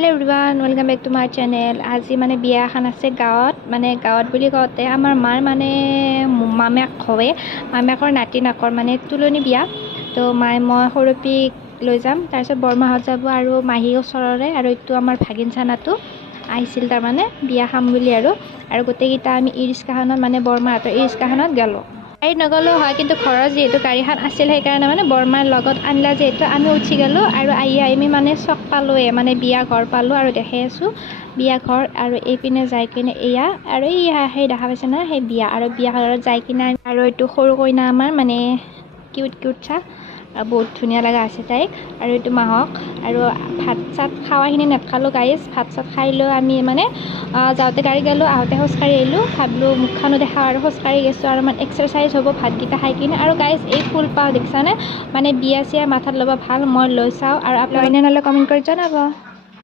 Hello everyone welcome back to my channel. आज माने बिया এখন আছে গাঁৱত মানে গাঁৱত বুলি কওঁতে আমাৰ মাৰ মানে মামাক হয় মামাকৰ নাতিনাকৰ মানে তুলনি বিয়া তো মাই মই সৰুপিক লৈ যাম তাৰপিছত বৰমাহঁত যাব আৰু মাহী ওচৰৰে আৰু এইটো আমাৰ ভাগিন চানাটো আহিছিল তাৰ মানে বিয়া খাম বুলি আৰু গোটেইকেইটা আমি ই ৰিক্সাখনত মানে বৰমাহঁতৰ ই ৰিক্সাখনত গ'লোঁ। গাড়ী নগ'লেও হয় কিন্তু ঘৰৰ যিহেতু গাড়ীখন আছিল সেইকাৰণে মানে বৰমাৰ লগত আনিলা যিহেতু আমি উঠি গ'লোঁ আৰু আহি আমি মানে চক পালোঁৱে মানে বিয়া ঘৰ পালোঁ আৰু দেখাই আছোঁ বিয়া ঘৰ আৰু এইপিনে যাই কিনে এয়া আৰু সেই দেখা পাইছে না সেই বিয়া আৰু বিয়া ঘৰত যাই কিনে আৰু এইটো সৰু কইনা আমাৰ মানে কিউট চা বহুত ধুনীয়া লগা আছে তাইক আৰু এইটো মাহক আৰু ভাত চাত খাৱাখিনি নাখালোঁ গাইজ ভাত চাত খাই লৈ আমি মানে যাওঁতে গাড়ী গ'লোঁ আহোঁতে খোজকাঢ়ি আহিলোঁ ভাবিলোঁ মুখখনো দেখা আৰু খোজকাঢ়ি গৈছোঁ আৰু মানে এক্সাৰচাইজ হ'ব ভাতকেইটা খাই কিনে আৰু গাইজ এই ফুল পাওঁ দেখিছানে মানে বিয়া চিয়া মাথাত ল'ব ভাল মই লৈ চাওঁ আৰু আপোনালোকে নহ'লে কমেণ্ট কৰি জনাব।